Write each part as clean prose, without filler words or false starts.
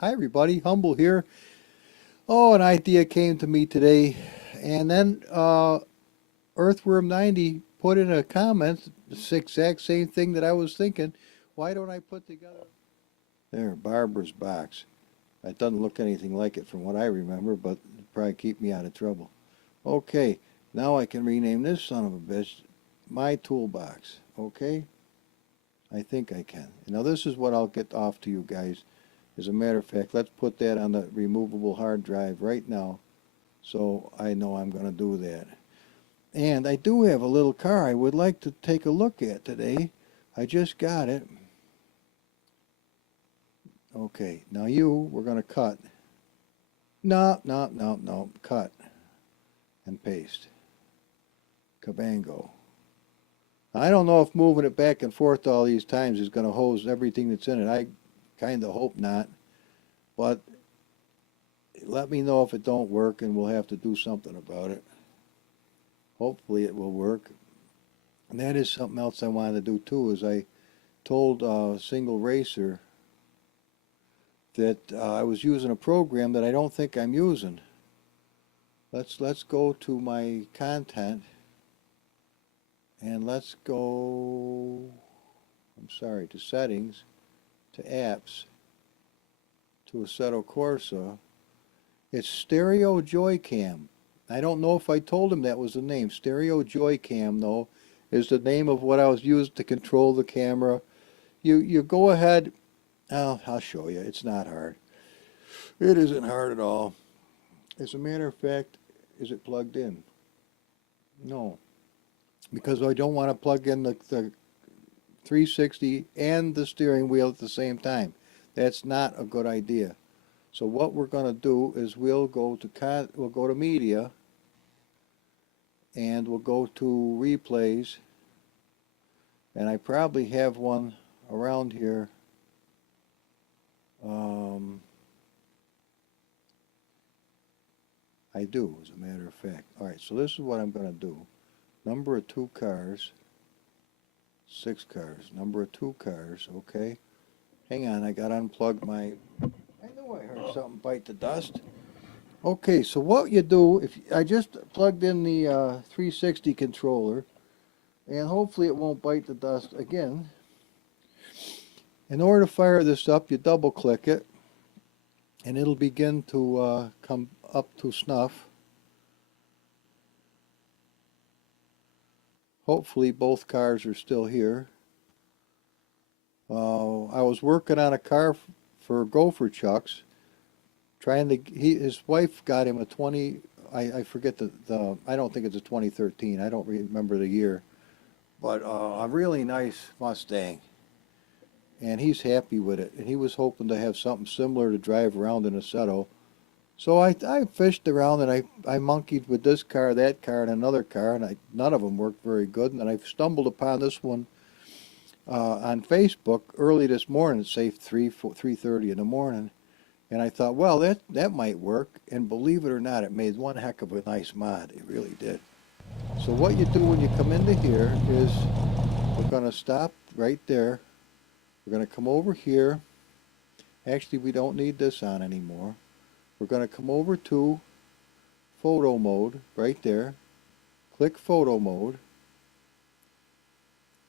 Hi everybody, Humble here. Oh, an idea came to me today, and then Earthworm90 put in a comment, the exact same thing that I was thinking. Why don't I put together... There, Barbara's box. It doesn't look anything like it from what I remember, but it'll probably keep me out of trouble. Okay, now I can rename this son of a bitch my toolbox. Okay? I think I can. Now this is what I'll get off to you guys. As a matter of fact, let's put that on the removable hard drive right now, so I know I'm going to do that. And I do have a little car I would like to take a look at today. I just got it. Okay, now we're going to cut. No, cut and paste. Cabango. I don't know if moving it back and forth all these times is going to hose everything that's in it. I kind of hope not, but let me know if it don't work and we'll have to do something about it. Hopefully it will work. And that is something else I wanted to do too, is I told Single Racer that I was using a program that I don't think I'm using. Let's go to my content and let's go, to settings, to apps, to Assetto Corsa. It's Stereo Joycam. I don't know if I told him that was the name. Stereo Joycam, though, is the name of what I was using to control the camera. You go ahead. I'll show you. It's not hard. It isn't hard at all. As a matter of fact, is it plugged in? No, because I don't want to plug in the 360 and the steering wheel at the same time. That's not a good idea. So what we're going to do is we'll go to media, and we'll go to replays, and I probably have one around here. I do, as a matter of fact. Alright, so this is what I'm going to do. Number of 2 cars, 6 cars, number of 2 cars, okay. Hang on, I got to unplug my... I knew I heard something bite the dust. Okay, so what you do, if I just plugged in the 360 controller, and hopefully it won't bite the dust again. In order to fire this up, you double click it, and it'll begin to come up to snuff. Hopefully both cars are still here. I was working on a car for Gopher Chucks, trying to, his wife got him a 20, I forget I don't think it's a 2013, I don't remember the year, but a really nice Mustang, and he's happy with it, and he was hoping to have something similar to drive around in Assetto. So I fished around, and I monkeyed with this car, that car, and another car, and none of them worked very good, and then I stumbled upon this one on Facebook early this morning, say 3:30 in the morning, and I thought, well, that might work, and believe it or not, it made one heck of a nice mod. It really did. So what you do when you come into here is we're going to stop right there. We're going to come over here. Actually, we don't need this on anymore. We're going to come over to photo mode right there. Click photo mode,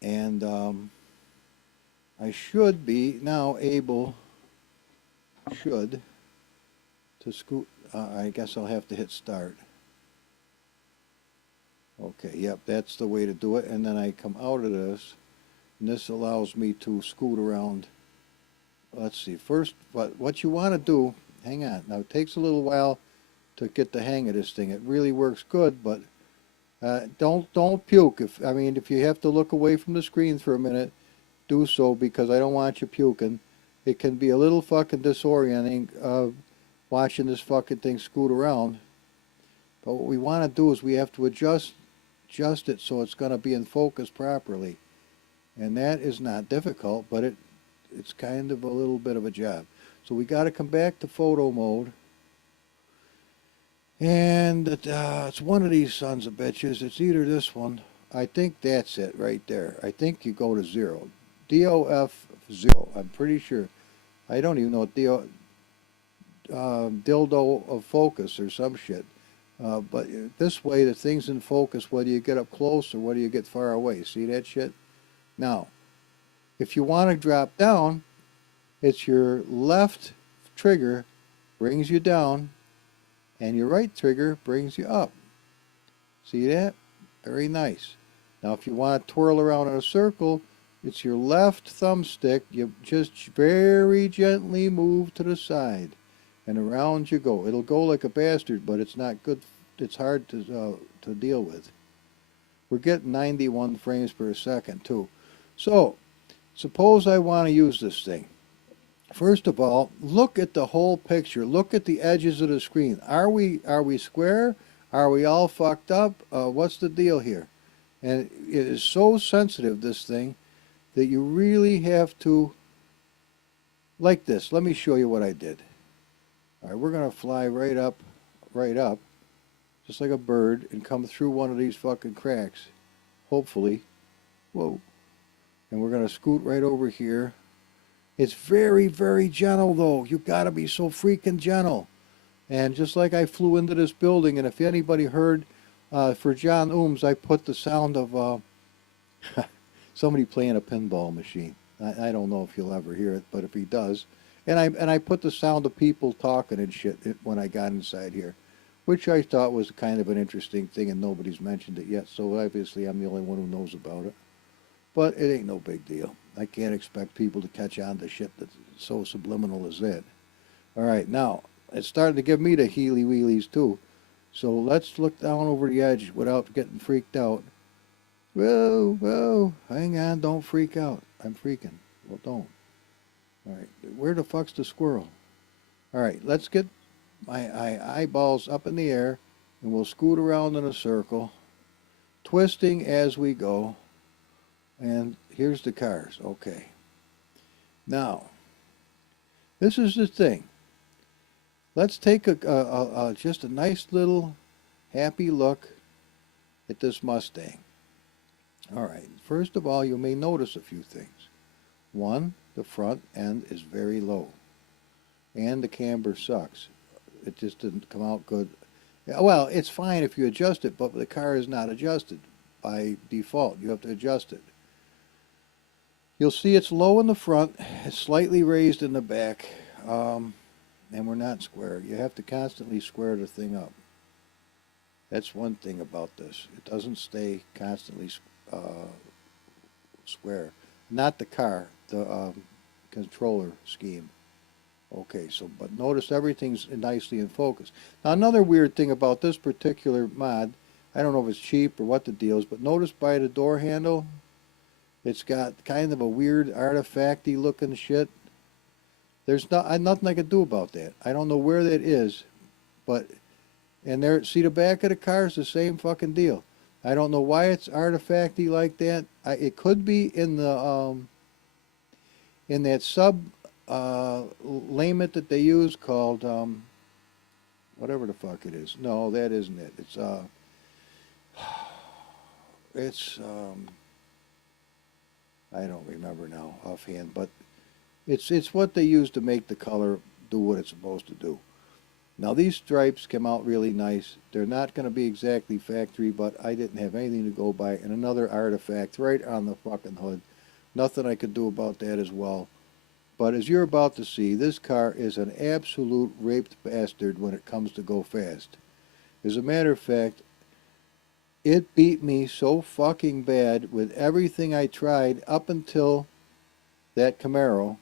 and I should be now able to scoot. I guess I'll have to hit start. Okay, yep, that's the way to do it. And then I come out of this, and this allows me to scoot around. Let's see, first, what you want to do, hang on, now it takes a little while to get the hang of this thing. It really works good, but don't puke. If you have to look away from the screen for a minute, do so, because I don't want you puking. It can be a little fucking disorienting watching this fucking thing scoot around. But what we want to do is we have to adjust it so it's going to be in focus properly. And that is not difficult, but it's kind of a little bit of a job. So we got to come back to photo mode. And it's one of these sons of bitches. It's either this one. I think that's it right there. I think you go to 0. DOF 0. I'm pretty sure. I don't even know what dildo of focus or some shit. But this way, the thing's in focus whether you get up close or whether you get far away. See that shit? Now, if you want to drop down, it's your left trigger brings you down, and your right trigger brings you up. See that? Very nice. Now, if you want to twirl around in a circle, it's your left thumbstick. You just very gently move to the side, and around you go. It'll go like a bastard, but it's not good. It's hard to deal with. We're getting 91 frames per second too. So, suppose I want to use this thing. First of all, look at the whole picture. Look at the edges of the screen. Are we square? Are we all fucked up? What's the deal here? And it is so sensitive, this thing, that you really have to, like this. Let me show you what I did. All right, we're going to fly right up, just like a bird, and come through one of these fucking cracks, hopefully. Whoa. And we're going to scoot right over here. It's very, very gentle, though. You've got to be so freaking gentle. And just like I flew into this building, and if anybody heard, for John Ooms, I put the sound of somebody playing a pinball machine. I don't know if he'll ever hear it, but if he does. And I put the sound of people talking and shit when I got inside here, which I thought was kind of an interesting thing, and nobody's mentioned it yet, so obviously I'm the only one who knows about it. But it ain't no big deal. I can't expect people to catch on to shit that's so subliminal as that. All right, now, it's starting to give me the heely-wheelies too. So let's look down over the edge without getting freaked out. Whoa, whoa, hang on, don't freak out. I'm freaking. Well, don't. All right, where the fuck's the squirrel? All right, let's get my eyeballs up in the air, and we'll scoot around in a circle, twisting as we go. And here's the cars. Okay. Now, this is the thing. Let's take just a nice little happy look at this Mustang. All right. First of all, you may notice a few things. One, the front end is very low, and the camber sucks. It just didn't come out good. Well, it's fine if you adjust it, but the car is not adjusted by default. You have to adjust it. You'll see it's low in the front, it's slightly raised in the back, and we're not square. You have to constantly square the thing up. That's one thing about this. It doesn't stay constantly square. Not the car, the controller scheme. Okay, so, but notice everything's nicely in focus. Now, another weird thing about this particular mod, I don't know if it's cheap or what the deal is, but notice by the door handle, it's got kind of a weird artifacty looking shit. There's nothing I can do about that. I don't know where that is, but, and there, see the back of the car is the same fucking deal. I don't know why it's artifacty like that. It could be in the, in that sub layment that they use called, whatever the fuck it is. No, that isn't it. It's, I don't remember now offhand, but it's what they use to make the color do what it's supposed to do. Now these stripes came out really nice. They're not going to be exactly factory, but I didn't have anything to go by. And another artifact right on the fucking hood. Nothing I could do about that as well. But as you're about to see, this car is an absolute raped bastard when it comes to go fast. As a matter of fact, it beat me so fucking bad with everything I tried up until that Camaro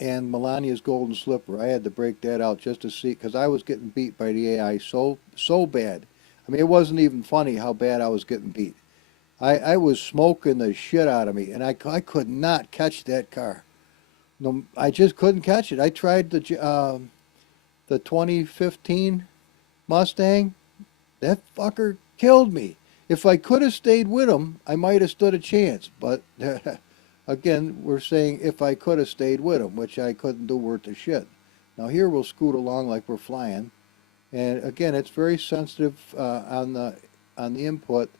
and Melania's Golden Slipper. I had to break that out just to see, because I was getting beat by the AI so bad. I mean, it wasn't even funny how bad I was getting beat. I was smoking the shit out of me, and I could not catch that car. No, I just couldn't catch it. I tried the 2015 Mustang. That fucker killed me. If I could have stayed with him, I might have stood a chance. But again, we're saying if I could have stayed with him, which I couldn't do worth a shit. Now here we'll scoot along like we're flying, and again, it's very sensitive on the input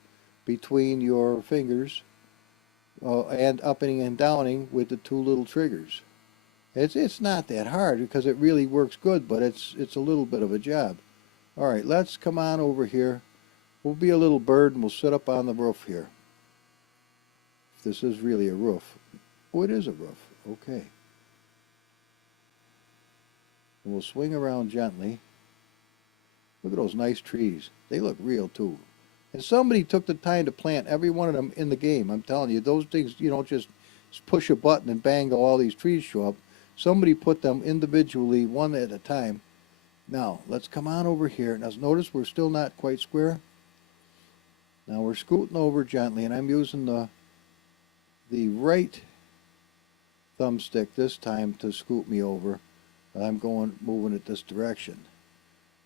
between your fingers and upping and downing with the two little triggers. It's not that hard because it really works good, but it's a little bit of a job. All right, let's come on over here. We'll be a little bird and we'll sit up on the roof here. If this is really a roof. Oh, it is a roof. Okay. And we'll swing around gently. Look at those nice trees. They look real too. And somebody took the time to plant every one of them in the game. I'm telling you, those things, you don't just push a button and bang, all these trees show up. Somebody put them individually, one at a time. Now, let's come on over here. Now, notice we're still not quite square. Now, we're scooting over gently, and I'm using the right thumbstick this time to scoot me over. I'm moving it this direction.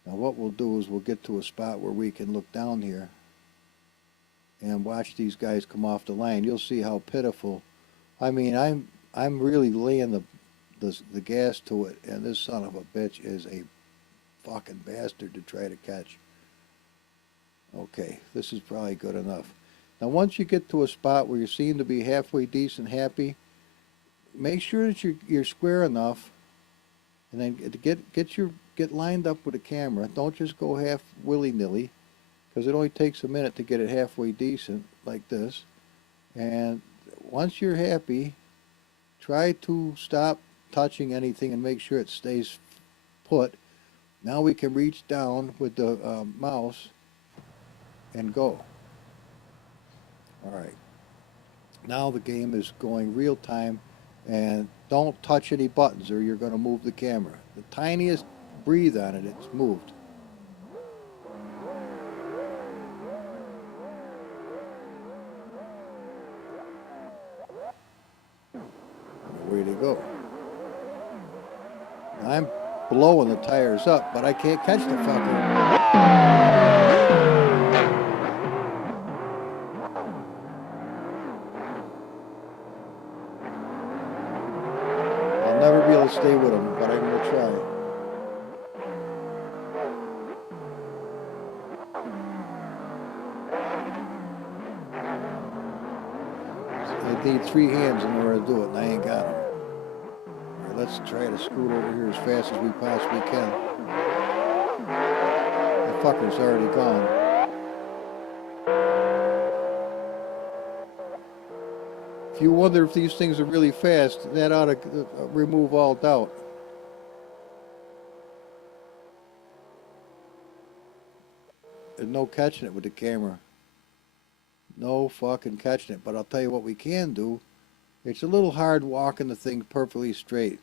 Now, what we'll do is we'll get to a spot where we can look down here and watch these guys come off the line. You'll see how pitiful. I mean, I'm really laying the gas to it, and this son of a bitch is a fucking bastard to try to catch. Okay, this is probably good enough. Now, once you get to a spot where you seem to be halfway decent happy, make sure that you're square enough, and then get lined up with the camera. Don't just go half willy-nilly, because it only takes a minute to get it halfway decent like this. And once you're happy, try to stop touching anything and make sure it stays put. Now we can reach down with the mouse and go. Alright, now the game is going real time, and don't touch any buttons or you're going to move the camera. The tiniest breathe on it, it's moved. Way to go. I'm blowing the tires up, but I can't catch the fucker. I'll never be able to stay with him, but I'm going to try. I need 3 hands in order to do it, and I ain't got them. All right, let's try to scoot over here as fast as we possibly can. The fucker's already gone. If you wonder if these things are really fast, that ought to remove all doubt. There's no catching it with the camera. No fucking catching it. But I'll tell you what we can do. It's a little hard walking the thing perfectly straight,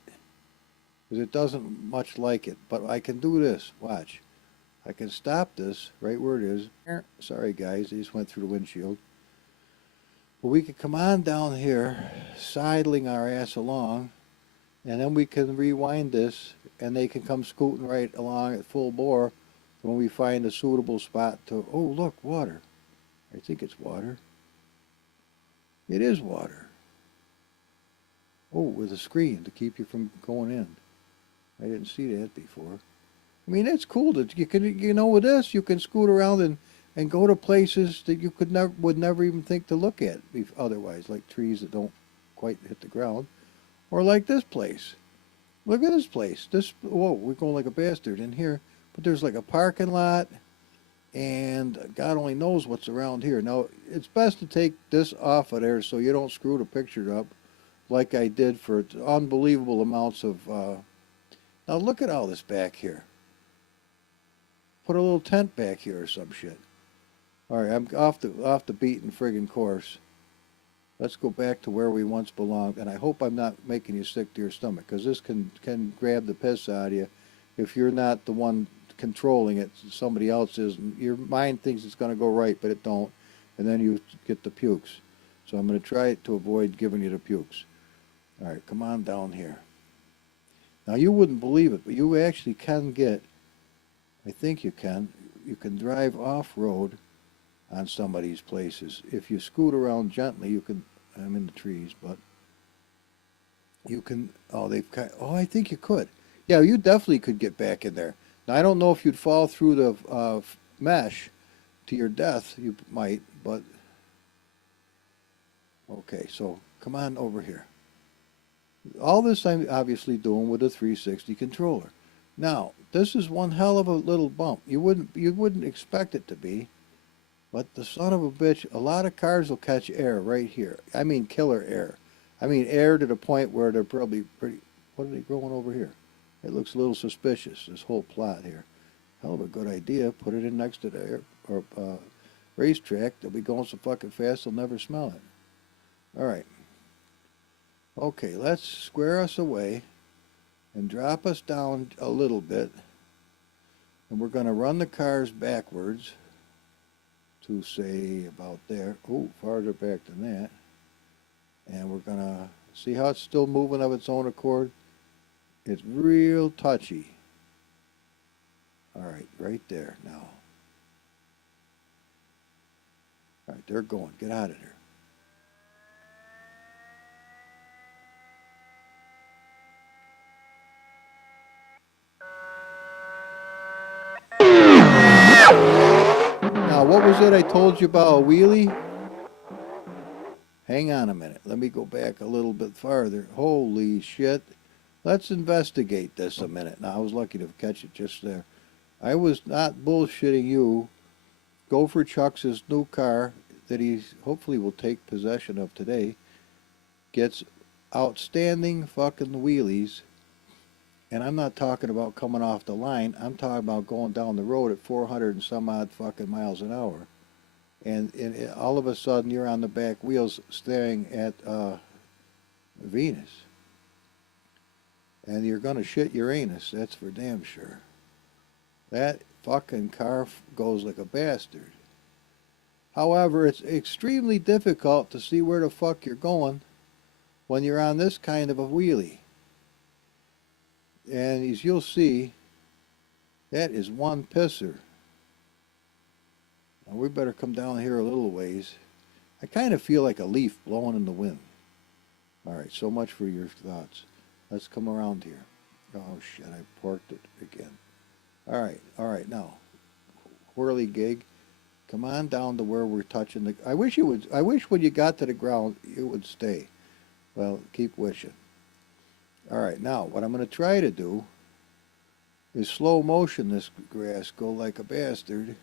because it doesn't much like it. But I can do this. Watch. I can stop this right where it is. Sorry guys, I just went through the windshield. But we can come on down here, sidling our ass along, and then we can rewind this, and they can come scooting right along at full bore when we find a suitable spot to, oh look, water. I think it's water. It is water. Oh, with a screen to keep you from going in. I didn't see that before. I mean, it's cool that you can, you know, with this you can scoot around and go to places that you would never even think to look at otherwise, like trees that don't quite hit the ground, or like this place. Look at this place. Whoa, we're going like a bastard in here, but there's like a parking lot, and God only knows what's around here. Now, it's best to take this off of there so you don't screw the picture up like I did for unbelievable amounts of... Now look at all this back here. Put a little tent back here or some shit. Alright, I'm off the beaten friggin' course. Let's go back to where we once belonged, and I hope I'm not making you sick to your stomach, because this can grab the piss out of you if you're not the one controlling it. Somebody else is. Your mind thinks it's going to go right, but it don't, and then you get the pukes. So I'm going to try to avoid giving you the pukes. Alright, come on down here. Now you wouldn't believe it, but you actually can get, I think you can drive off-road on some of these places. If you scoot around gently, you can, I'm in the trees, but you can, I think you could. Yeah, you definitely could get back in there. Now, I don't know if you'd fall through the mesh to your death. You might, but, okay, so come on over here. All this I'm obviously doing with a 360 controller. Now, this is one hell of a little bump. You wouldn't expect it to be, but the son of a bitch, a lot of cars will catch air right here. I mean killer air. I mean air to the point where they're probably pretty, what are they growing over here? It looks a little suspicious, this whole plot here. Hell of a good idea. Put it in next to the air, or racetrack. They'll be going so fucking fast they'll never smell it. All right. Okay, let's square us away and drop us down a little bit. And we're going to run the cars backwards to say about there. Oh, farther back than that. And we're going to see how it's still moving of its own accord. It's real touchy. All right, right there now. All right, they're going. Get out of there. Now, what was it I told you about a wheelie? Hang on a minute. Let me go back a little bit farther. Holy shit. Let's investigate this a minute. Now, I was lucky to catch it just there. I was not bullshitting you. Gopher Chuck's new car that he hopefully will take possession of today gets outstanding fucking wheelies. And I'm not talking about coming off the line. I'm talking about going down the road at 400 and some odd fucking miles an hour. And all of a sudden you're on the back wheels staring at Venus. And you're going to shit your anus, that's for damn sure. That fucking car goes like a bastard. However, it's extremely difficult to see where the fuck you're going when you're on this kind of a wheelie. And as you'll see, that is one pisser. Now we better come down here a little ways. I kind of feel like a leaf blowing in the wind. All right, so much for your thoughts. Let's come around here. Oh shit, I parked it again. All right, now, whirligig, come on down to where we're touching the. I wish when you got to the ground it would stay. Well, keep wishing. All right, now what I'm going to try to do is slow motion this grass, go like a bastard,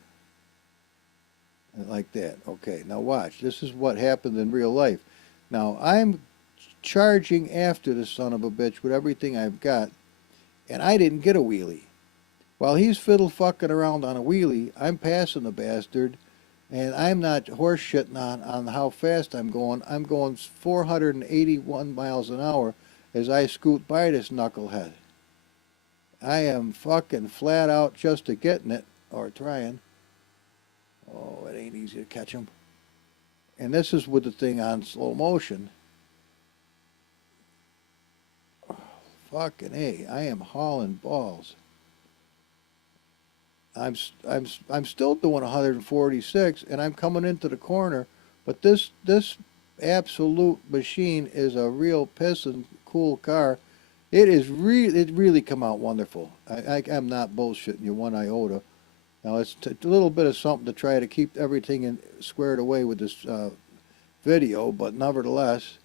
like that. Okay, now watch. This is what happened in real life. Now I'm charging after the son of a bitch with everything I've got, and I didn't get a wheelie. While he's fiddle fucking around on a wheelie, I'm passing the bastard, and I'm not horse shitting on how fast I'm going. I'm going 481 miles an hour as I scoot by this knucklehead. I am fucking flat out just to getting it, or trying. Oh, it ain't easy to catch him. And this is with the thing on slow motion. Oh, fucking A, I am hauling balls. I'm still doing 146, and I'm coming into the corner, but this absolute machine is a real pissin' cool car. It really come out wonderful. I'm not bullshitting you one iota. Now it's a little bit of something to try to keep everything squared away with this video, but nevertheless,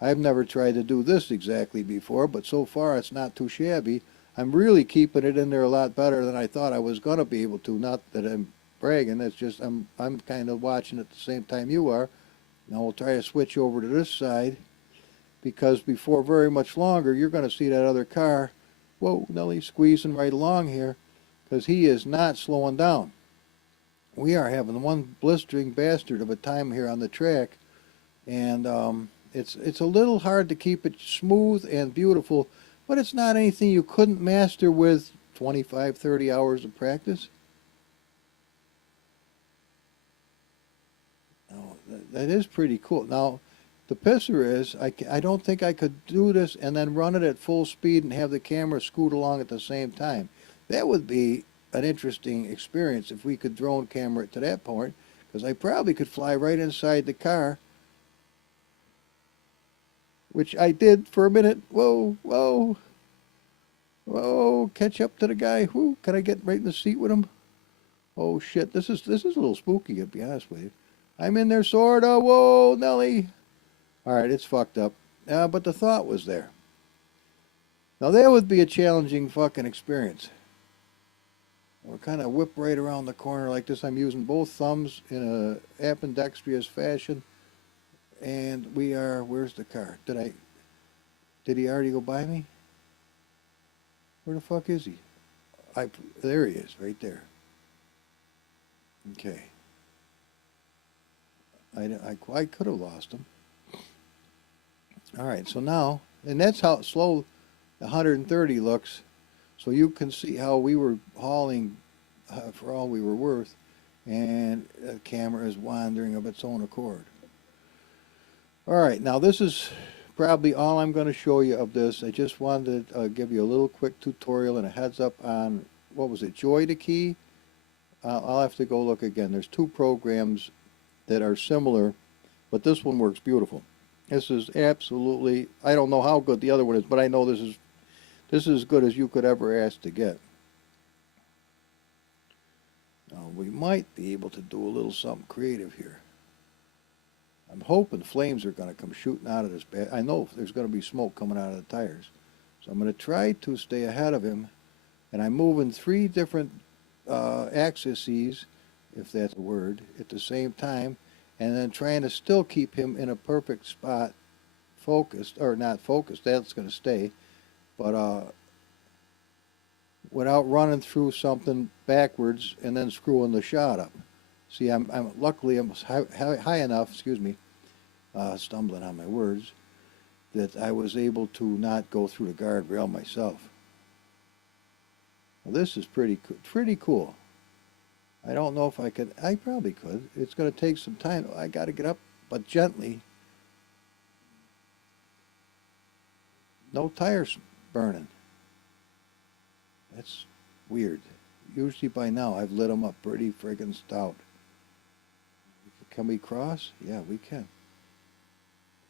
I've never tried to do this exactly before, but so far it's not too shabby. I'm really keeping it in there a lot better than I thought I was going to be able to. Not that I'm bragging, it's just I'm kind of watching at the same time you are. Now we'll try to switch over to this side, because before very much longer you're going to see that other car, whoa, Nelly, squeezing right along here, because he is not slowing down. We are having one blistering bastard of a time here on the track, and it's a little hard to keep it smooth and beautiful, but it's not anything you couldn't master with 25, 30 hours of practice. Oh, that is pretty cool. Now, the pisser is, I don't think I could do this and then run it at full speed and have the camera scoot along at the same time. That would be an interesting experience if we could drone camera it to that point, because I probably could fly right inside the car, which I did for a minute. Whoa, whoa, whoa, catch up to the guy. Whoo, can I get right in the seat with him? Oh shit, this is a little spooky, to be honest with you. I'm in there sorta. Whoa, Nelly. All right, it's fucked up. But the thought was there. Now that would be a challenging fucking experience. Or kind of whip right around the corner like this. I'm using both thumbs in a ambidextrous fashion. And we are, where's the car? Did he already go by me? Where the fuck is he? There he is, right there. Okay. I could have lost him. All right, so now, and that's how slow 130 looks. So you can see how we were hauling for all we were worth, and the camera is wandering of its own accord. All right, now this is probably all I'm going to show you of this. I just wanted to give you a little quick tutorial and a heads up on, what was it, Joycam? I'll have to go look again. There's two programs that are similar, but this one works beautiful. This is absolutely, I don't know how good the other one is, but I know this is as good as you could ever ask to get. Now we might be able to do a little something creative here. I'm hoping flames are going to come shooting out of this bad. I know there's going to be smoke coming out of the tires. So I'm going to try to stay ahead of him, and I'm moving 3 different axes, if that's a word, at the same time, and then trying to still keep him in a perfect spot, focused, or not focused, that's going to stay, but without running through something backwards and then screwing the shot up. See, luckily I'm high enough, excuse me, stumbling on my words, that I was able to not go through the guardrail myself. Well, this is pretty cool. I don't know if I could. I probably could. It's going to take some time. I got to get up, but gently. No tires burning. That's weird. Usually by now I've lit them up pretty friggin' stout. Can we cross? Yeah, we can.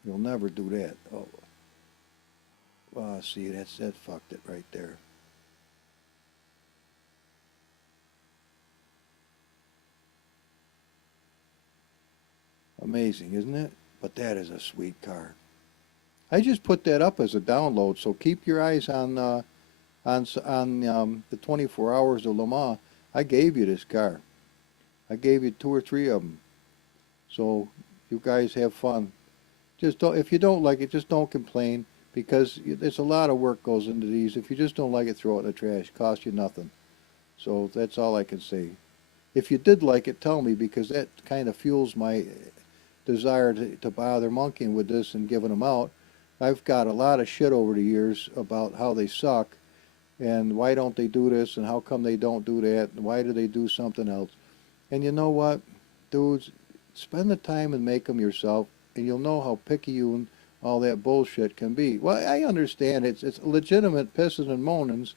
You'll never do that. Oh, see, that fucked it right there. Amazing, isn't it? But that is a sweet car. I just put that up as a download, so keep your eyes on the 24 hours of Le Mans. I gave you this car. I gave you 2 or 3 of them. So you guys have fun. Just don't, if you don't like it, just don't complain, because there's a lot of work goes into these. If you just don't like it, throw it in the trash. Cost you nothing. So that's all I can say. If you did like it, tell me, because that kind of fuels my desire to bother monkeying with this and giving them out. I've got a lot of shit over the years about how they suck, and why don't they do this, and how come they don't do that, and why do they do something else. And you know what, dudes, spend the time and make them yourself, and you'll know how picky you and all that bullshit can be. Well, I understand it's legitimate pissing and moanings,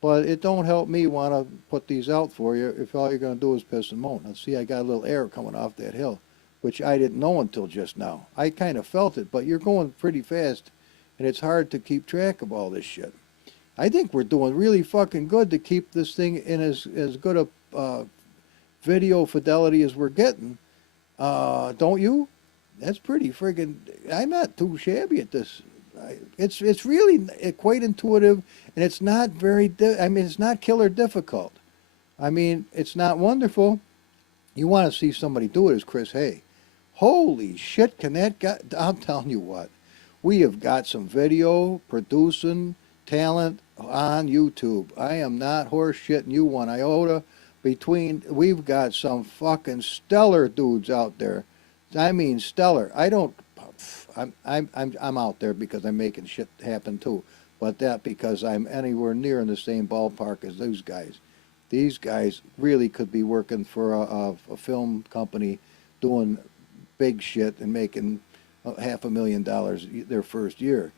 but it don't help me want to put these out for you if all you're going to do is piss and moan. Now, see, I got a little air coming off that hill, which I didn't know until just now. I kind of felt it, but you're going pretty fast, and it's hard to keep track of all this shit. I think we're doing really fucking good to keep this thing in as good a video fidelity as we're getting. Don't you? That's pretty friggin', I'm not too shabby at this. It's really quite intuitive, and it's not very, it's not killer difficult. I mean, it's not wonderful. You want to see somebody do it as Chris Hay. Holy shit, can that guy, I'm telling you what, we have got some video producing talent on YouTube. I am not horse shitting you one iota. We've got some fucking stellar dudes out there. I mean stellar. I'm out there because I'm making shit happen too, but that because I'm anywhere near in the same ballpark as those guys. These guys really could be working for a film company doing big shit and making $500,000 their first year.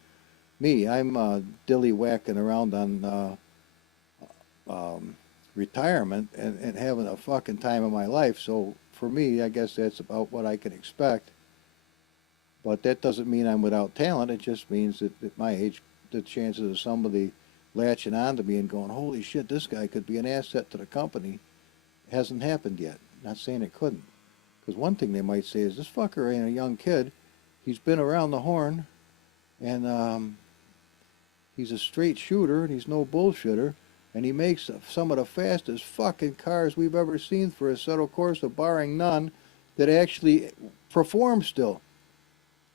Me, I'm dilly whacking around on retirement and having a fucking time of my life. So for me, I guess that's about what I can expect. But that doesn't mean I'm without talent. It just means that at my age, the chances of somebody latching on to me and going, holy shit, this guy could be an asset to the company, hasn't happened yet. Not saying it couldn't. Because one thing they might say is, this fucker ain't a young kid. He's been around the horn, and He's a straight shooter, and he's no bullshitter, and he makes some of the fastest fucking cars we've ever seen for a Assetto Corsa, barring none, that actually perform still.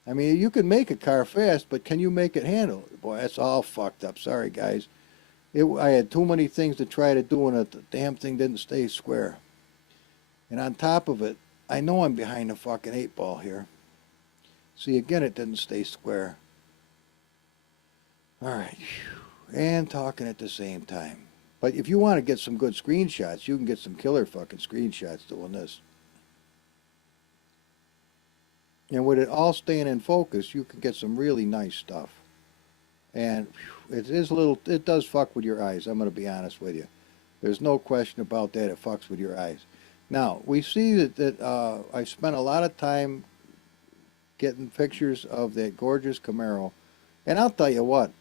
I mean, you can make a car fast, but can you make it handle? Boy, that's all fucked up. Sorry, guys. I had too many things to try to do, and the damn thing didn't stay square. And on top of it, I know I'm behind the fucking 8-ball here. See, again, it didn't stay square. All right. And talking at the same time. But if you want to get some good screenshots, you can get some killer fucking screenshots doing this. And with it all staying in focus, you can get some really nice stuff. And it does fuck with your eyes, I'm going to be honest with you. There's no question about that, it fucks with your eyes. Now, we see that I spent a lot of time getting pictures of that gorgeous Camaro. And I'll tell you what,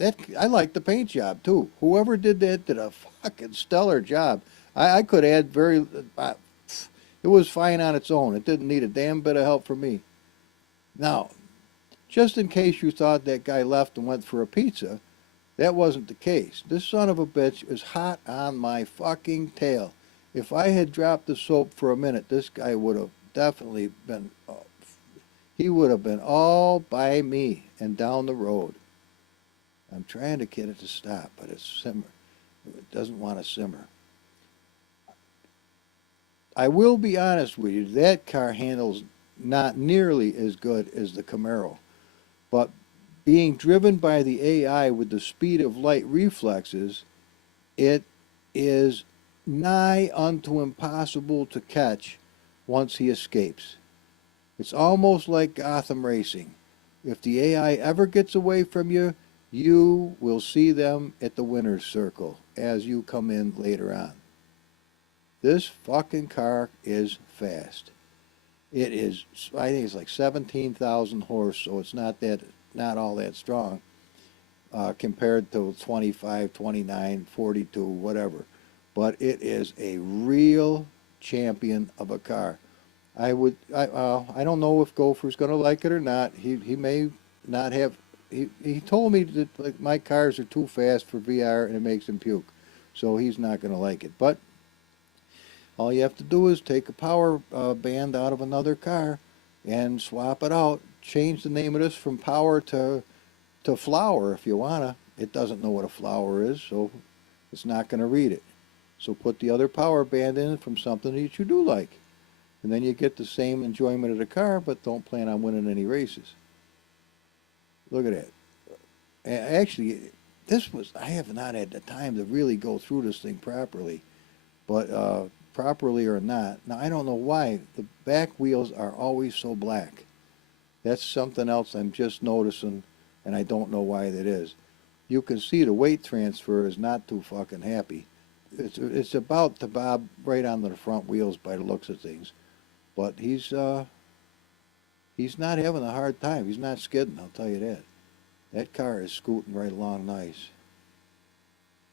I like the paint job too. Whoever did that did a fucking stellar job. I could add it was fine on its own. It didn't need a damn bit of help from me. Now, just in case you thought that guy left and went for a pizza, that wasn't the case. This son of a bitch is hot on my fucking tail. If I had dropped the soap for a minute, this guy would have definitely been, he would have been all by me and down the road. I'm trying to get it to stop, but it doesn't want to simmer. I will be honest with you, that car handles not nearly as good as the Camaro. But being driven by the AI with the speed of light reflexes, it is nigh unto impossible to catch once he escapes. It's almost like Gotham Racing. If the AI ever gets away from you, you will see them at the winner's circle as you come in later on. This fucking car is fast. It is, I think it's like 17,000 horse, so it's not all that strong compared to 25, 29, 42, whatever. But it is a real champion of a car. I don't know if Gopher's going to like it or not. He may not have. He told me that like, my cars are too fast for VR and it makes him puke, so he's not going to like it. But all you have to do is take a power band out of another car and swap it out. Change the name of this from Power to Flower if you wanna. It doesn't know what a flower is, so it's not going to read it. So put the other power band in from something that you do like. And then you get the same enjoyment of the car, but don't plan on winning any races. Look at that. Actually, I have not had the time to really go through this thing properly. But properly or not, now I don't know why the back wheels are always so black. That's something else I'm just noticing, and I don't know why that is. You can see the weight transfer is not too fucking happy. It's about to bob right onto the front wheels by the looks of things. But he's not having a hard time. He's not skidding, I'll tell you that. That car is scooting right along nice.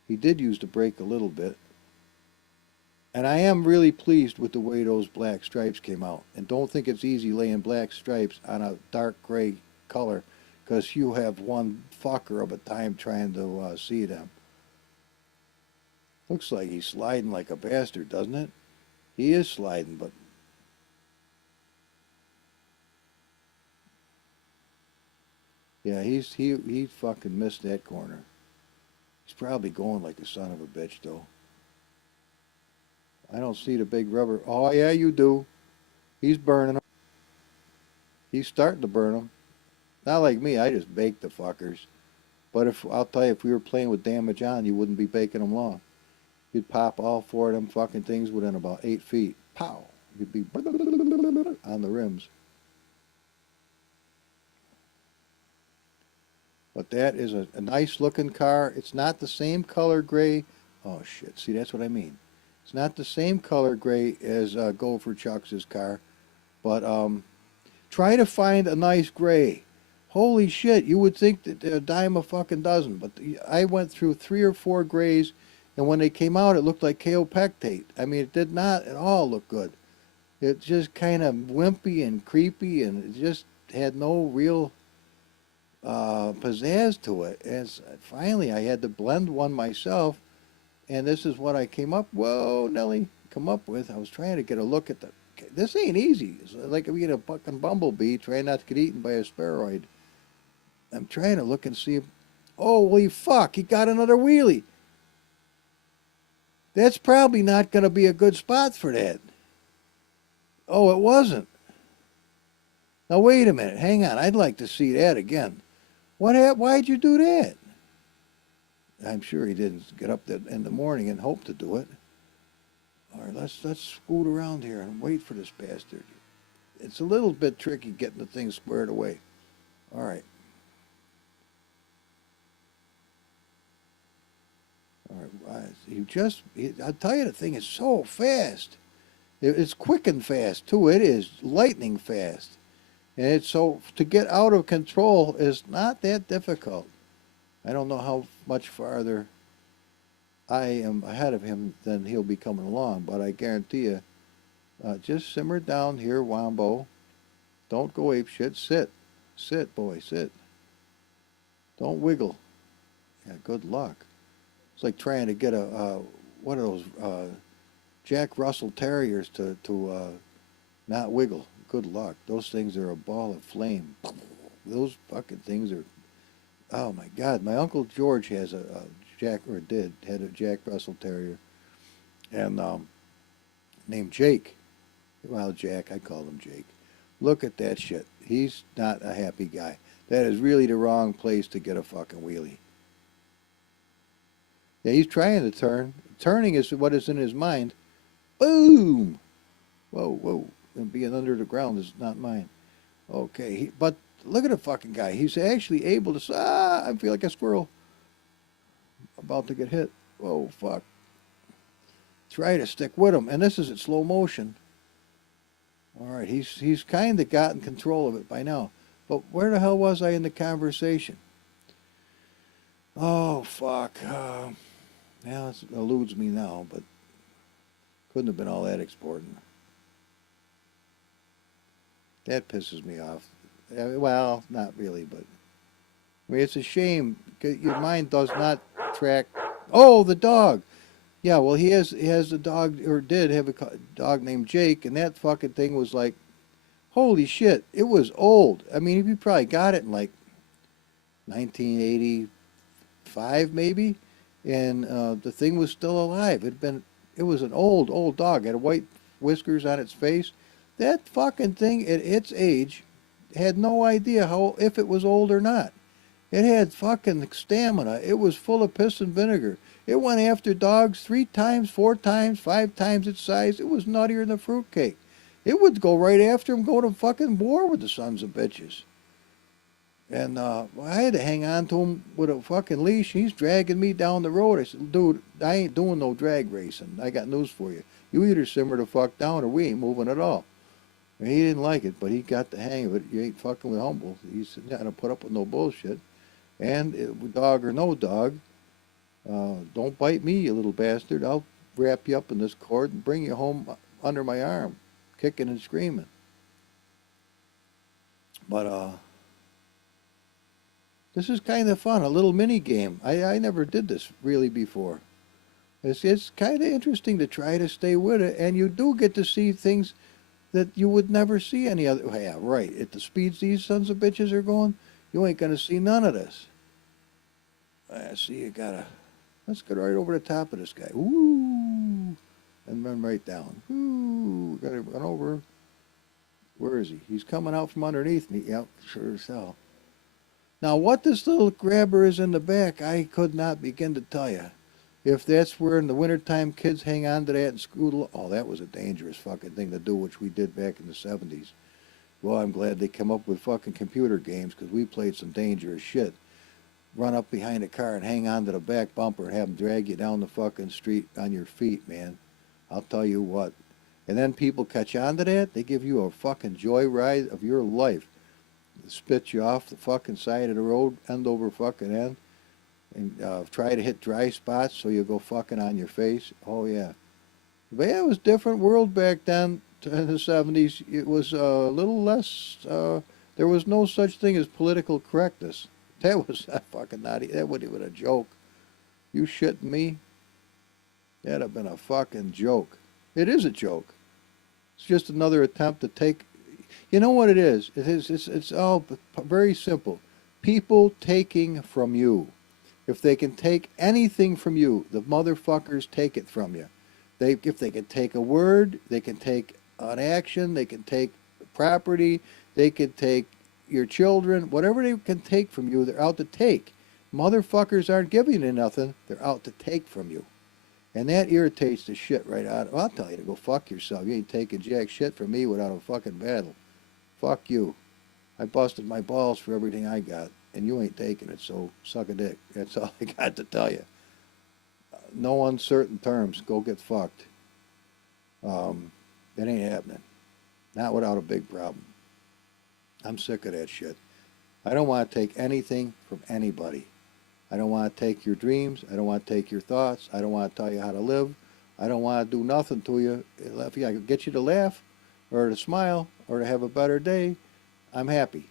He did use the brake a little bit. And I am really pleased with the way those black stripes came out. And don't think it's easy laying black stripes on a dark gray color, because you have one fucker of a time trying to see them. Looks like he's sliding like a bastard, doesn't it? He is sliding, but yeah, he fucking missed that corner. He's probably going like a son of a bitch, though. I don't see the big rubber. Oh, yeah, you do. He's burning them. He's starting to burn them. Not like me. I just bake the fuckers. But I'll tell you, if we were playing with damage on, you wouldn't be baking them long. You'd pop all four of them fucking things within about 8 feet. Pow! You'd be on the rims. But that is a nice looking car. It's not the same color gray. Oh shit, see, that's what I mean. It's not the same color gray as Gopher Chuck's car. But try to find a nice gray. Holy shit, you would think that a dime a fucking dozen. But I went through 3 or 4 grays, and when they came out, it looked like kaopectate. I mean, it did not at all look good. It just kind of wimpy and creepy, and it just had no real pizzazz to it. And finally, I had to blend one myself, and this is what I came up. Whoa, Nelly, come up with. I was trying to get a look at the. This ain't easy. It's like if we get a fucking bumblebee trying not to get eaten by a spheroid. I'm trying to look and see if. Holy fuck! He got another wheelie. That's probably not going to be a good spot for that. Oh, it wasn't. Now wait a minute. Hang on. I'd like to see that again. Why'd you do that? I'm sure he didn't get up in the morning and hope to do it. All right, let's scoot around here and wait for this bastard. It's a little bit tricky getting the thing squared away. All right. All right. I'll tell you, the thing is so fast. It's quick and fast too. It is lightning fast. And it's so, to get out of control is not that difficult. I don't know how much farther I am ahead of him than he'll be coming along, but I guarantee you, just simmer down here, Wombo. Don't go ape shit. Sit. Sit, boy, sit. Don't wiggle. Yeah, good luck. It's like trying to get one of those Jack Russell Terriers to not wiggle. Good luck. Those things are a ball of flame. Those fucking things are, oh my God. My Uncle George has had a Jack Russell Terrier, and named Jake. Well, Jack, I call him Jake. Look at that shit. He's not a happy guy. That is really the wrong place to get a fucking wheelie. Yeah, he's trying to turn. Turning is what is in his mind. Boom! Whoa, whoa. And being under the ground is not mine. Okay, but look at the fucking guy. He's actually able to, I feel like a squirrel. About to get hit. Whoa, fuck. Try to stick with him. And this is at slow motion. All right, he's kind of gotten control of it by now. But where the hell was I in the conversation? Oh, fuck. Now it eludes me now, but couldn't have been all that important. That pisses me off. Well, not really, but I mean, it's a shame. Your mind does not track. Oh, the dog. Yeah, well, he has a dog, or did have a dog named Jake, and that fucking thing was like, holy shit, it was old. I mean, he probably got it in like 1985, maybe, and the thing was still alive. It was an old dog. It had white whiskers on its face. That fucking thing at its age had no idea if it was old or not. It had fucking stamina. It was full of piss and vinegar. It went after dogs 3 times, 4 times, 5 times its size. It was nuttier than a fruitcake. It would go right after him, go to fucking war with the sons of bitches. And I had to hang on to him with a fucking leash. He's dragging me down the road. I said, dude, I ain't doing no drag racing. I got news for you. You either simmer the fuck down or we ain't moving at all. And he didn't like it, but he got the hang of it. You ain't fucking with Humble. He's not going to put up with no bullshit. And dog or no dog, don't bite me, you little bastard. I'll wrap you up in this cord and bring you home under my arm, kicking and screaming. But this is kind of fun, a little mini game. I never did this really before. It's kind of interesting to try to stay with it, and you do get to see things that you would never see any other. Yeah, right. At the speeds these sons of bitches are going, you ain't gonna see none of this. See, let's get right over the top of this guy. Ooh, and run right down. Ooh, gotta run over. Where is he? He's coming out from underneath me. Yep, sure as hell. Now, what this little grabber is in the back, I could not begin to tell you. If that's where in the wintertime kids hang on to that and scoot, oh, that was a dangerous fucking thing to do, which we did back in the 70s. Well, I'm glad they come up with fucking computer games, because we played some dangerous shit. Run up behind a car and hang on to the back bumper and have them drag you down the fucking street on your feet, man. I'll tell you what. And then people catch on to that, they give you a fucking joyride of your life. They spit you off the fucking side of the road, end over fucking end. And try to hit dry spots so you go fucking on your face. Oh, yeah. But yeah, it was a different world back then in the 70s. It was a little less, there was no such thing as political correctness. That was fucking not, that wasn't even a joke. You shitting me? That'd have been a fucking joke. It is a joke. It's just another attempt to take, you know what it is? It's all very simple. People taking from you. If they can take anything from you, the motherfuckers take it from you. If they can take a word, they can take an action, they can take property, they can take your children, whatever they can take from you, they're out to take. Motherfuckers aren't giving you nothing, they're out to take from you. And that irritates the shit right out of, I'll tell you to go fuck yourself. You ain't taking jack shit from me without a fucking battle. Fuck you. I busted my balls for everything I got, and you ain't taking it, so suck a dick. That's all I got to tell you. No uncertain terms. Go get fucked. It ain't happening. Not without a big problem. I'm sick of that shit. I don't want to take anything from anybody. I don't want to take your dreams. I don't want to take your thoughts. I don't want to tell you how to live. I don't want to do nothing to you. If I can get you to laugh or to smile or to have a better day, I'm happy.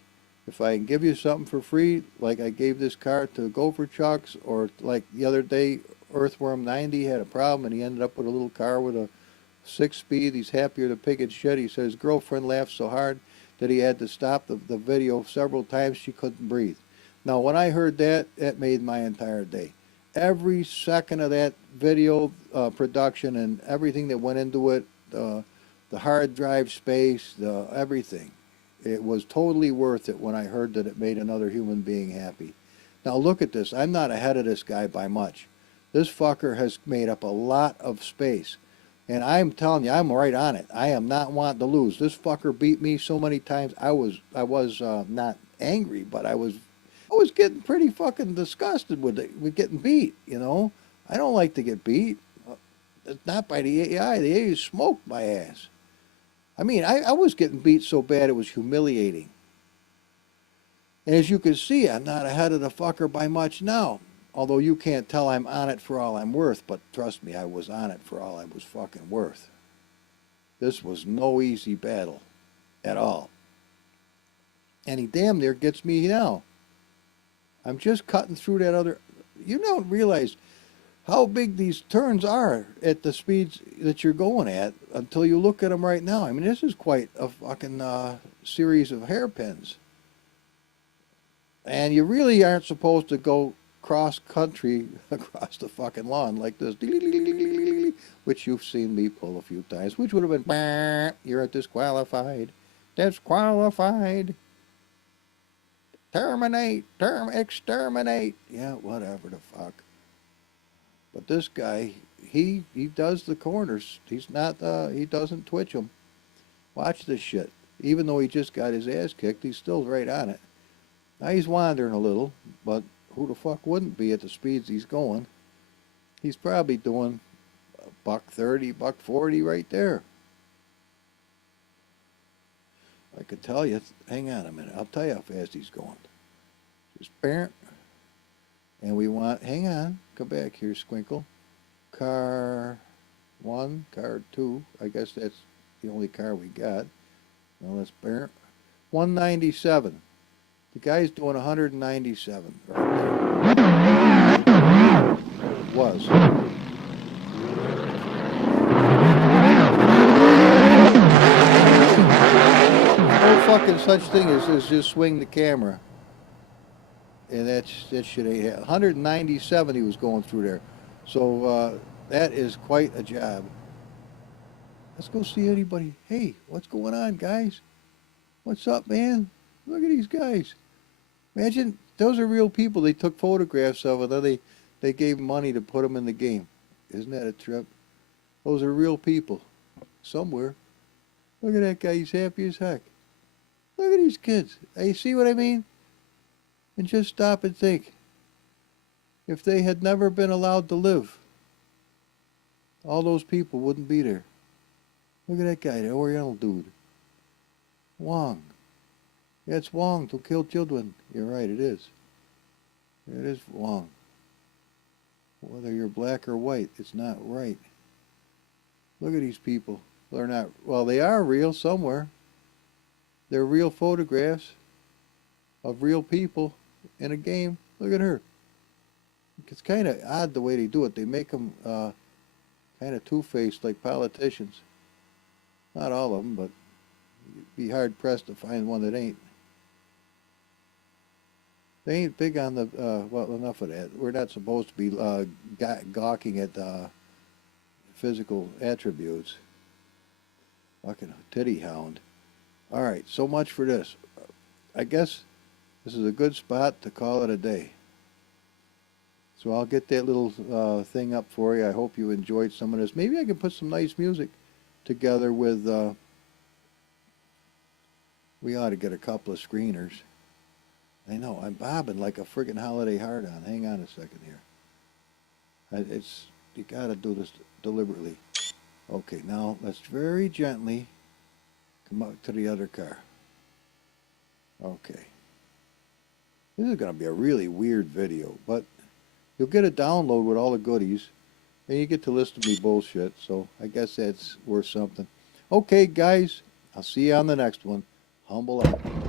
If I can give you something for free, like I gave this car to Gopher Chucks, or like the other day, Earthworm 90 had a problem and he ended up with a little car with a 6-speed. He's happier to pig and shit. He said his girlfriend laughed so hard that he had to stop the video several times. She couldn't breathe. Now, when I heard that, that made my entire day. Every second of that video production and everything that went into it, the hard drive space, everything, it was totally worth it when I heard that it made another human being happy. Now, look at this. I'm not ahead of this guy by much. This fucker has made up a lot of space. And I'm telling you, I'm right on it. I am not wanting to lose. This fucker beat me so many times. I was not angry, but I was getting pretty fucking disgusted with getting beat, you know. I don't like to get beat. Not by the AI. The AI smoked my ass. I mean, I was getting beat so bad it was humiliating. And as you can see, I'm not ahead of the fucker by much now. Although you can't tell I'm on it for all I'm worth, but trust me, I was on it for all I was fucking worth. This was no easy battle at all. And he damn near gets me now. I'm just cutting through that other... You don't realize how big these turns are at the speeds that you're going at until you look at them right now. I mean, this is quite a fucking series of hairpins. And you really aren't supposed to go cross-country across the fucking lawn like this, which you've seen me pull a few times, which would have been, you're disqualified. Disqualified. Terminate, exterminate. Yeah, whatever the fuck. But this guy, he does the corners. He's not, he doesn't twitch them. Watch this shit. Even though he just got his ass kicked, he's still right on it. Now he's wandering a little, but who the fuck wouldn't be at the speeds he's going? He's probably doing $130, $140 right there. I could tell you, hang on a minute, I'll tell you how fast he's going. Just parent. And we want, hang on, come back here, Squinkle. Car 1, car 2, I guess that's the only car we got. Now let's parent. 197. The guy's doing 197 right there. Was. No fucking such thing as just swing the camera. And that shit ain't 197 he was going through there. So that is quite a job. Let's go see anybody. Hey, what's going on, guys? What's up, man? Look at these guys. Imagine, those are real people. They took photographs of it. Then they gave money to put them in the game. Isn't that a trip? Those are real people. Somewhere. Look at that guy. He's happy as heck. Look at these kids. Hey, see what I mean? And just stop and think. If they had never been allowed to live, all those people wouldn't be there. Look at that guy, the Oriental dude. Wong. Yeah, it's Wong to kill children. You're right, it is. It is Wong. Whether you're black or white, it's not right. Look at these people. They're not, well, they are real somewhere. They're real photographs of real people. in a game. Look at her. It's kind of odd the way they do it. They make them kind of two-faced like politicians. Not all of them, but you'd be hard-pressed to find one that ain't. They ain't big on the, well, enough of that. We're not supposed to be gawking at physical attributes. Fucking titty hound. All right, so much for this. I guess this is a good spot to call it a day. So I'll get that little thing up for you. I hope you enjoyed some of this. Maybe I can put some nice music together with, we ought to get a couple of screeners. I know, I'm bobbing like a friggin' holiday hard-on. Hang on a second here. You gotta do this deliberately. Okay, now let's very gently come up to the other car. Okay. This is gonna be a really weird video, but you'll get a download with all the goodies, and you get to listen to me bullshit, so I guess that's worth something. Okay, guys, I'll see you on the next one. Humble out.